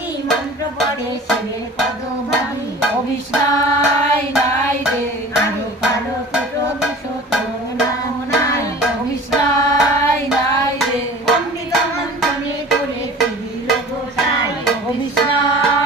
কি মন্ত্র পড়ে শিবের পদ ভাবি অভিস নাই নাই রে আরো কালো ছোট বিশত নাম নাই অভিস নাই নাই রে অমৃত মন্থনে করে ফিরিল গোসাই অভিস নাই